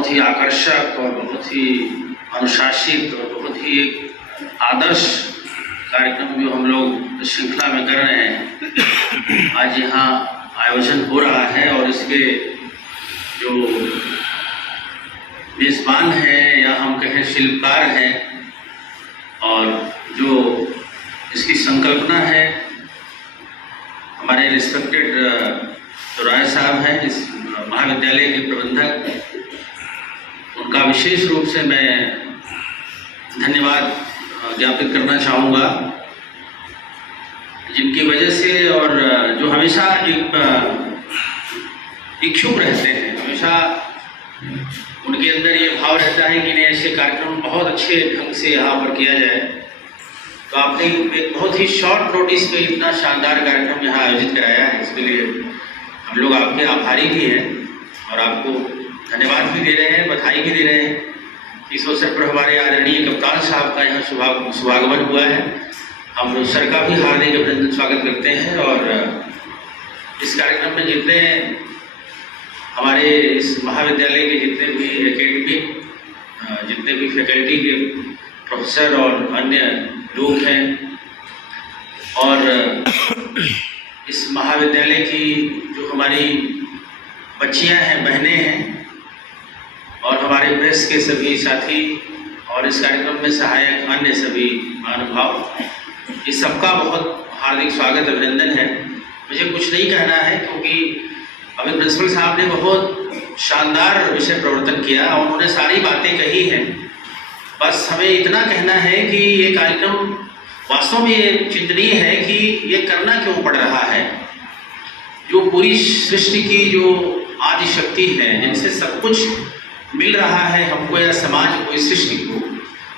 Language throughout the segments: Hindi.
बहुत ही आकर्षक और बहुत ही अनुशासित और बहुत ही एक आदर्श कार्यक्रम जो हम लोग श्रृंखला में कर रहे हैं, आज यहाँ आयोजन हो रहा है और इसके जो मेज़बान हैं या हम कहें शिल्पकार हैं और जो इसकी संकल्पना है हमारे रिस्पेक्टेड जो राय साहब हैं इस महाविद्यालय के प्रबंधक, उनका विशेष रूप से मैं धन्यवाद ज्ञापित करना चाहूँगा, जिनकी वजह से और जो हमेशा इच्छुक रहते हैं, हमेशा उनके अंदर ये भाव रहता है कि नहीं ऐसे कार्यक्रम बहुत अच्छे ढंग से यहाँ पर किया जाए। तो आपने एक बहुत ही शॉर्ट नोटिस पे इतना शानदार कार्यक्रम यहाँ आयोजित कराया है, इसके लिए हम लोग आपके आभारी भी हैं और आपको धन्यवाद भी दे रहे हैं, बधाई भी दे रहे हैं। इस अवसर पर हमारे आदरणीय कप्तान साहब का यहाँ शुभागमन हुआ है, हम सर का भी हार्दिक अभिनंदन स्वागत करते हैं। और इस कार्यक्रम में जितने हमारे इस महाविद्यालय के जितने भी एकेडमिक जितने भी फैकल्टी के प्रोफेसर और अन्य लोग हैं और इस महाविद्यालय की जो हमारी बच्चियां हैं, बहनें हैं और हमारे प्रेस के सभी साथी और इस कार्यक्रम में सहायक अन्य सभी महानुभाव, इस सबका बहुत हार्दिक स्वागत अभिनंदन है। मुझे कुछ नहीं कहना है क्योंकि अभी प्रिंसिपल साहब ने बहुत शानदार विषय प्रवर्तन किया और उन्होंने सारी बातें कही हैं। बस हमें इतना कहना है कि ये कार्यक्रम वास्तव में ये चिंतनीय है कि ये करना क्यों पड़ रहा है। जो पूरी सृष्टि की जो आदि शक्ति है, जिनसे सब कुछ मिल रहा है हमको या समाज को, इस सृष्टि को,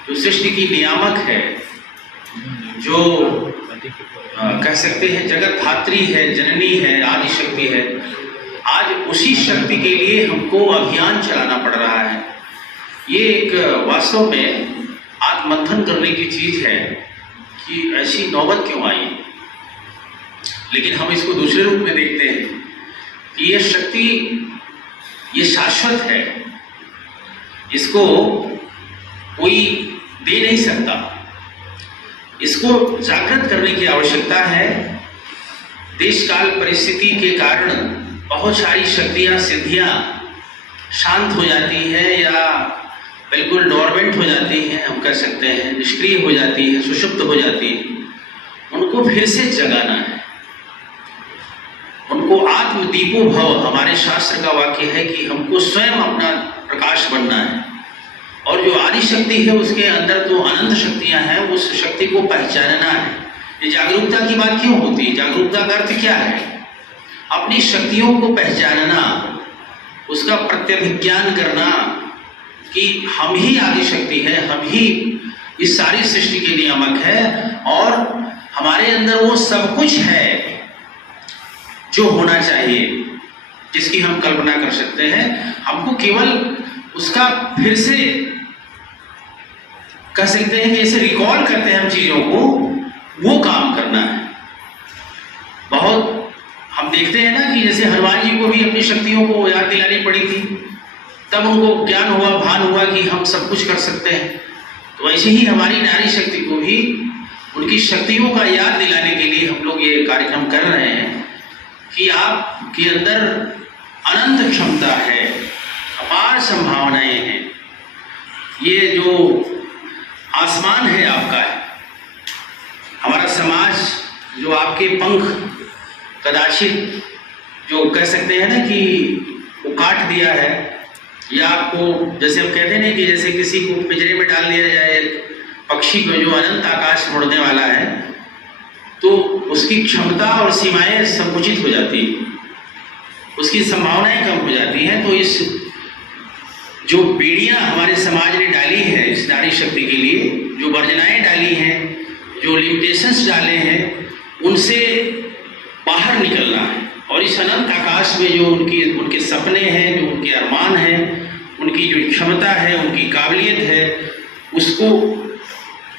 जो सृष्टि की नियामक है, जो कह सकते हैं जगत धात्री है, जननी है, आदि शक्ति है, आज उसी शक्ति के लिए हमको अभियान चलाना पड़ रहा है। ये एक वास्तव में आत्ममंथन करने की चीज़ है कि ऐसी नौबत क्यों आई। लेकिन हम इसको दूसरे रूप में देखते हैं कि ये शक्ति ये शाश्वत है, इसको कोई दे नहीं सकता, इसको जागृत करने की आवश्यकता है। देश काल परिस्थिति के कारण बहुत सारी शक्तियाँ, सिद्धियाँ शांत हो जाती हैं या बिल्कुल डोरमेंट हो जाती हैं, हम कह सकते हैं निष्क्रिय हो जाती है, सुषुप्त हो जाती है। उनको फिर से जगाना है, उनको आत्मदीपो भव, हमारे शास्त्र का वाक्य है कि हमको स्वयं अपना प्रकाश बनना है। और जो आदि शक्ति है उसके अंदर तो अनंत शक्तियां हैं, उस शक्ति को पहचानना है। ये जागरूकता की बात क्यों होती है? जागरूकता का अर्थ क्या है? अपनी शक्तियों को पहचानना, उसका प्रत्यभिज्ञान करना कि हम ही आदि शक्ति है, हम ही इस सारी सृष्टि के नियामक है और हमारे अंदर वो सब कुछ है जो होना चाहिए, जिसकी हम कल्पना कर सकते हैं। हमको केवल उसका फिर से कह सकते हैं कि ऐसे रिकॉल करते हैं हम चीजों को, वो काम करना है। बहुत हम देखते हैं ना कि जैसे हनुमान जी को भी अपनी शक्तियों को याद दिलानी पड़ी थी, तब उनको ज्ञान हुआ, भान हुआ कि हम सब कुछ कर सकते हैं। तो ऐसे ही हमारी नारी शक्ति को भी उनकी शक्तियों का याद दिलाने के लिए हम लोग ये कार्यक्रम कर रहे हैं कि आपके अंदर अनंत क्षमता है, अपार संभावनाएं हैं। ये जो आसमान है आपका है, हमारा समाज जो आपके पंख कदाचित जो कह सकते हैं ना कि वो काट दिया है, या आपको जैसे हम कहते हैं कि जैसे किसी को पिंजरे में डाल दिया जाए पक्षी को जो अनंत आकाश में उड़ने वाला है, तो उसकी क्षमता और सीमाएं संकुचित हो जाती हैं, उसकी संभावनाएं कम हो जाती हैं। तो इस जो बेड़ियां हमारे समाज ने डाली है इस नारी शक्ति के लिए, जो वर्जनाएं डाली हैं, जो लिमिटेशंस डाले हैं, उनसे बाहर निकलना है और इस अनंत आकाश में जो उनके सपने हैं, जो उनके अरमान हैं, उनकी जो क्षमता है, उनकी काबिलियत है, उसको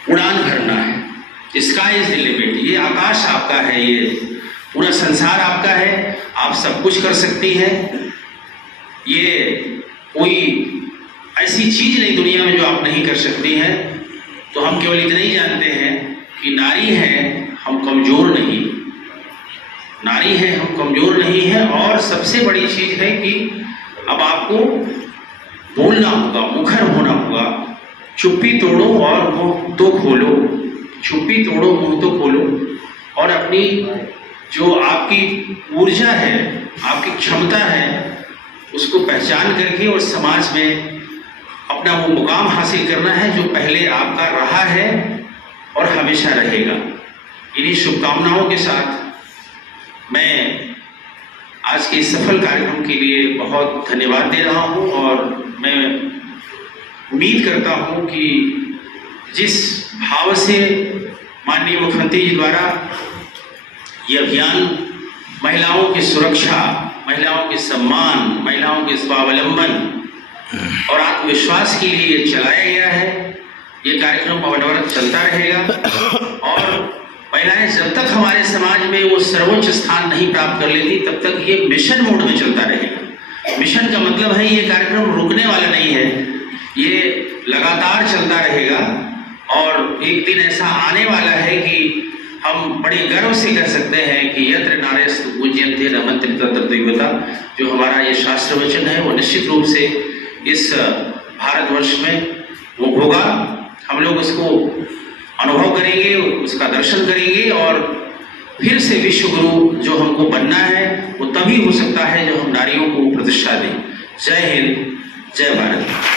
उड़ान भरना है। Sky is the limit. ये आकाश आपका है, ये पूरा संसार आपका है, आप सब कुछ कर सकती हैं। ये कोई ऐसी चीज नहीं दुनिया में जो आप नहीं कर सकती हैं। तो हम केवल इतना ही जानते हैं कि नारी है, हम कमजोर नहीं, नारी है हम कमजोर नहीं है। और सबसे बड़ी चीज है कि अब आपको बोलना होगा, मुखर होना होगा। चुप्पी तोड़ो और मुंह तो खोलो, चुप्पी तोड़ो मुंह तो खोलो, और अपनी जो आपकी ऊर्जा है, आपकी क्षमता है, उसको पहचान करके और समाज में अपना वो मुकाम हासिल करना है जो पहले आपका रहा है और हमेशा रहेगा। इन्हीं शुभकामनाओं के साथ मैं आज के इस सफल कार्यक्रम के लिए बहुत धन्यवाद दे रहा हूं। और मैं उम्मीद करता हूं कि जिस भाव से माननीय मुख्यमंत्री जी द्वारा ये अभियान महिलाओं की सुरक्षा, महिलाओं के सम्मान, महिलाओं के स्वावलंबन और आत्मविश्वास के लिए चलाया गया है, ये कार्यक्रम अविरत चलता रहेगा। और महिलाएं जब तक हमारे समाज में वो सर्वोच्च स्थान नहीं प्राप्त कर लेती, तब तक ये मिशन मोड में चलता रहेगा। मिशन का मतलब है ये कार्यक्रम रुकने वाला नहीं है, ये लगातार चलता रहेगा। और एक दिन ऐसा आने वाला है कि हम बड़े गर्व से कह सकते हैं कि यत्र नार्यस्तु पूज्यन्ते रमन्ते तत्र दैवता, जो हमारा ये शास्त्र वचन है वो निश्चित रूप से इस भारतवर्ष में वो होगा। हम लोग उसको अनुभव करेंगे, उसका दर्शन करेंगे, और फिर से विश्व गुरु जो हमको बनना है वो तभी हो सकता है जब हम नारियों को प्रतिष्ठा दें। जय हिंद, जय भारत।